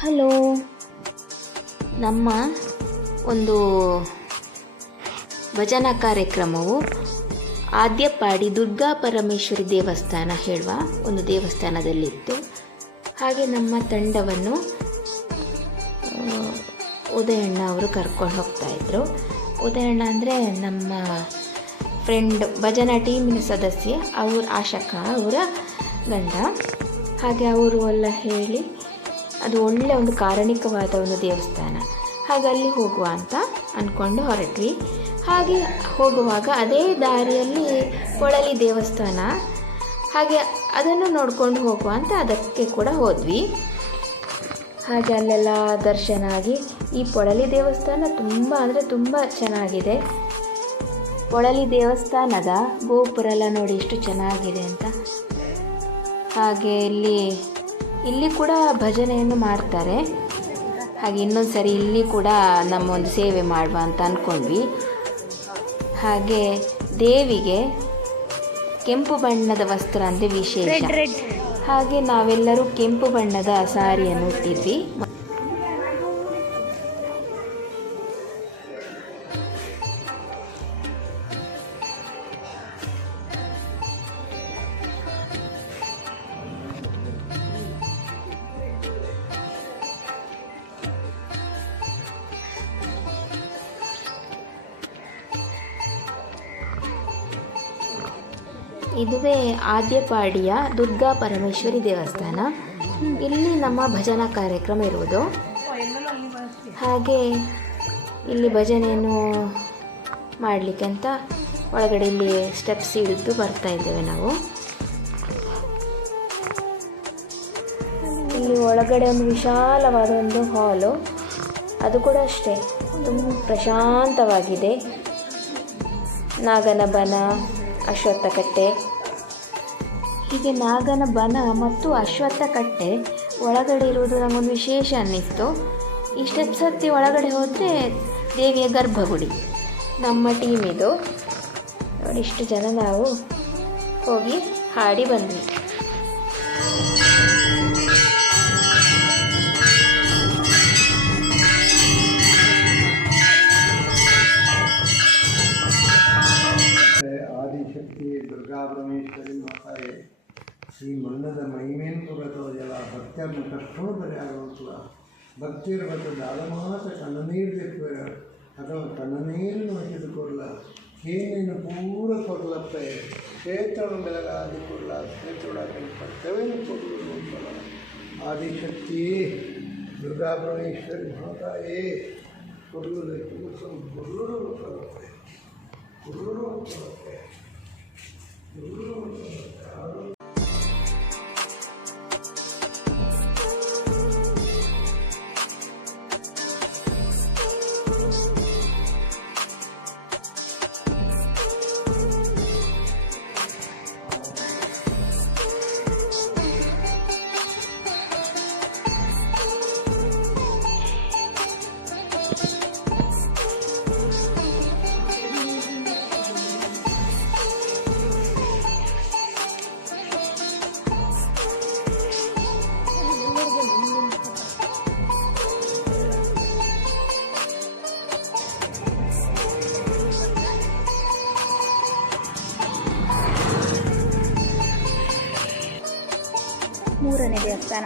Hello, ನಮ್ಮ ಒಂದು ಭಜನಾ ಕಾರ್ಯಕ್ರಮವು ಆದ್ಯಪಾಡಿ ದುರ್ಗಾ ಪರಮೇಶ್ವರಿ ದೇವಸ್ಥಾನ ಹೇಳುವ ಒಂದು ದೇವಸ್ಥಾನದಲ್ಲಿತ್ತು. ಹಾಗೆ ನಮ್ಮ ತಂಡವನ್ನು ಉದಯಣ್ಣ ಅವರು ಕರ್ಕೊಂಡು ಹೋಗ್ತಾಯಿದ್ರು. ಉದಯಣ್ಣ ಅಂದರೆ ನಮ್ಮ ಫ್ರೆಂಡ್, ಭಜನಾ ಟೀಮಿನ ಸದಸ್ಯ, ಆಶಕ ಅವರ ಗಂಡ. ಹಾಗೆ ಅವರು ಎಲ್ಲ ಹೇಳಿ ಅದು ಒಳ್ಳೆಯ ಒಂದು ಕಾರಣಿಕವಾದ ಒಂದು ದೇವಸ್ಥಾನ. ಹಾಗೆ ಅಲ್ಲಿ ಹೋಗುವ ಅಂತ ಅಂದ್ಕೊಂಡು ಹೊರಟ್ವಿ. ಹಾಗೆ ಹೋಗುವಾಗ ಅದೇ ದಾರಿಯಲ್ಲಿ ಪೊಳಲಿ ದೇವಸ್ಥಾನ, ಹಾಗೆ ಅದನ್ನು ನೋಡ್ಕೊಂಡು ಹೋಗುವ ಅಂತ ಅದಕ್ಕೆ ಕೂಡ ಹೋದ್ವಿ. ಹಾಗೆ ಅಲ್ಲೆಲ್ಲ ದರ್ಶನ ಆಗಿ, ಈ ಪೊಳಲಿ ದೇವಸ್ಥಾನ ತುಂಬ ಅಂದರೆ ತುಂಬ ಚೆನ್ನಾಗಿದೆ. ಪೊಳಲಿ ದೇವಸ್ಥಾನದ ಗೋಪುರ ಎಲ್ಲ ನೋಡಿ ಎಷ್ಟು ಚೆನ್ನಾಗಿದೆ ಅಂತ. ಹಾಗೆ ಇಲ್ಲಿ ಕೂಡ ಭಜನೆಯನ್ನು ಮಾಡ್ತಾರೆ. ಹಾಗೆ ಇನ್ನೊಂದು ಸರಿ ಇಲ್ಲಿ ಕೂಡ ನಮ್ಮ ಒಂದು ಸೇವೆ ಮಾಡುವ ಅಂತ ಅಂದ್ಕೊಂಡ್ವಿ. ಹಾಗೆ ದೇವಿಗೆ ಕೆಂಪು ಬಣ್ಣದ ವಸ್ತ್ರ ಅಂದರೆ ವಿಶೇಷ. ಹಾಗೆ ನಾವೆಲ್ಲರೂ ಕೆಂಪು ಬಣ್ಣದ ಸಾರಿಯನ್ನು ಉಟ್ಟಿದ್ವಿ. ಇದುವೇ ಆದ್ಯಪಾಡಿಯ ದುರ್ಗಾ ಪರಮೇಶ್ವರಿ ದೇವಸ್ಥಾನ. ಇಲ್ಲಿ ನಮ್ಮ ಭಜನಾ ಕಾರ್ಯಕ್ರಮ ಇರುವುದು. ಹಾಗೆ ಇಲ್ಲಿ ಭಜನೆಯನ್ನು ಮಾಡಲಿಕ್ಕೆ ಅಂತ ಒಳಗಡೆ ಇಲ್ಲಿ ಸ್ಟೆಪ್ಸ್ ಇಳಿದು ಬರ್ತಾ ಇದ್ದೇವೆ ನಾವು. ಇಲ್ಲಿ ಒಳಗಡೆ ಒಂದು ವಿಶಾಲವಾದ ಒಂದು ಹಾಲು, ಅದು ಕೂಡ ಅಷ್ಟೇ ತುಂಬ ಪ್ರಶಾಂತವಾಗಿದೆ. ನಾಗನ ಬನ, ಅಶ್ವತ್ಥ ಕಟ್ಟೆ, ಹೀಗೆ ನಾಗನ ಬನ ಮತ್ತು ಅಶ್ವತ್ಥ ಕಟ್ಟೆ ಒಳಗಡೆ ಇರುವುದು ನಮಗೊಂದು ವಿಶೇಷ ಅನ್ನಿಸ್ತು. ಈ ಸ್ಟೆಪ್ಸ್ ಹತ್ತಿ ಒಳಗಡೆ ಹೋದರೆ ದೇವಿಯ ಗರ್ಭಗುಡಿ. ನಮ್ಮ ಟೀಮ್ ಇದು ನೋಡಿ, ಇಷ್ಟು ಜನ ನಾವು ಹೋಗಿ ಹಾಡಿ ಬಂದ್ವಿ. ಆದಿಶಕ್ತಿ ದುರ್ಗಾ ಪರಮೇಶ್ವರಿ ಮಾತಾಯೇ ಈ ಮಣ್ಣದ ಮಹಿಮೆಯನ್ನು ಗೊತ್ತೋದಿಲ್ಲ. ಭಕ್ತಿಯನ್ನು ಕಷ್ಟೋದರೆ ಆಗೋಲ್ಲ. ಭಕ್ತಿರ್ಬತ್ತದ ಅದು ಮಾತ್ರ ಕಣ್ಣನೀರು ತೆಕ್ಕೋರ ಅಥವಾ ಕಣ್ಣನೀರನ್ನು ಹಿಡಿದುಕೊಳ್ಳ ಏನೇನು ಪೂರ ಕೊಡ್ಲಪ್ಪೆ ಕ್ಷೇತ್ರ ಬೆಳಗಾದಿ ಕೊಡಲ ಕ್ಷೇತ್ರೊಳಗೆ ಕರ್ತವ್ಯವನ್ನು ಕೊಡಲು ಅಂತಲ್ಲ. ಆದಿಶಕ್ತಿಯೇ ದುರ್ಗಾ ಪರಮೇಶ್ವರಿ ಮಾತಾಯೇ ಕೊಡಲು ಕೊಲ್ಲರು ಬರುತ್ತೆ, ಕೊಲ್ಲರು ಬರುತ್ತೆ, ಕೊಲ್ಲರು ಬರುತ್ತೆ. ಮೂರನೇ ದೇವಸ್ಥಾನ.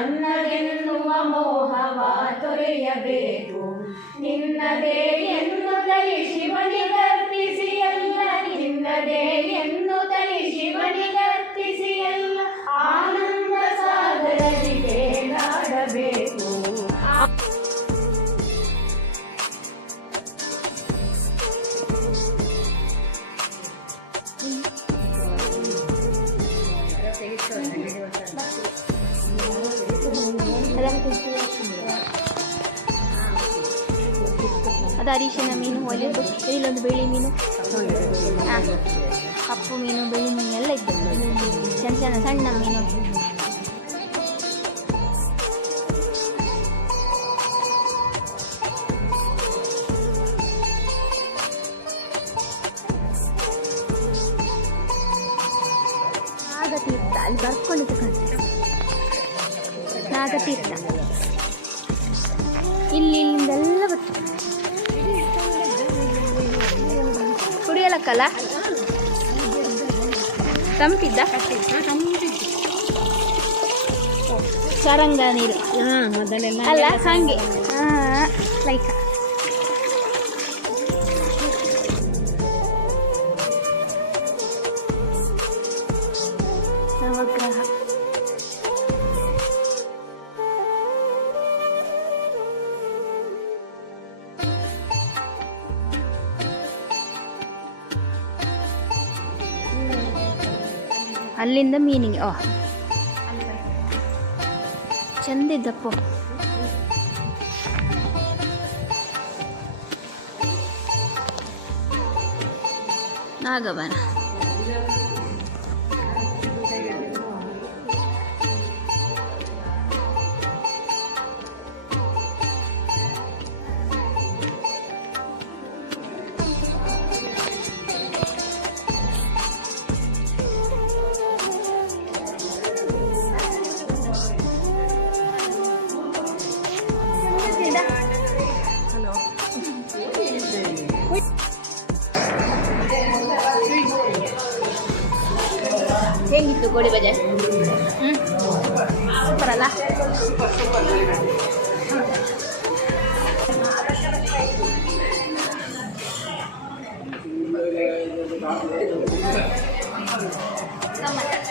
ನನ್ನದೆನ್ನುವ ಮೋಹವ ತೊರೆಯಬೇಕು. ನಿನ್ನದೇ ಎನ್ನುತ್ತಲೇ ಶಿವನಿಗರ್ಪಿಸಿ ಎಲ್ಲ, ನಿನ್ನದೇ ಎನ್ನುತ್ತಲೇ ಶಿವನಿಗರ್ಪಿಸಿ ಎಲ್ಲ, ಆನಂದ ಸಾಗರದಿ ತೇಲಾಡಬೇಕು. ಅದು ಅರಿಶಿನ ಮೀನು, ಒಲೆದು ಇಲ್ಲೊಂದು ಬಿಳಿ ಮೀನು, ಹಾಂ ಕಪ್ಪು ಮೀನು, ಬಿಳಿ ಮೀನು ಎಲ್ಲ ಇತ್ತು. ಸಣ್ಣ ಸಣ್ಣ ಸಣ್ಣ ಮೀನು. ನಾಗತೀರ್ಥ ಅಲ್ಲಿ ಬರ್ಕೊಂಡಿದ್ದು ಕಾಣ್ತದೆ, ನಾಗತೀರ್ಥ. ಇಲ್ಲಿಂದೆಲ್ಲ ಬರ್ತದೆ ಕುಡಿಯಲಕ್ಕಲ್ಲ. ತಂಪಿದ್ದ ಚರಂಗ ನೀರು ಅಲ್ಲ ಹಾಗೆ ಲೈಕ್ ನವಗ್ರಹ. ಅಲ್ಲಿಂದ ಮೀನಿಗೆ ಚಂದಿದ್ದಪ್ಪ. ನಾಗಬನ ಹೇಗಿತ್ತು ಗೋಳಿ ಬಜೆ? ಸೂಪರ್ ಅಲ್ಲ? ಗಮ್ಮತ್ತ.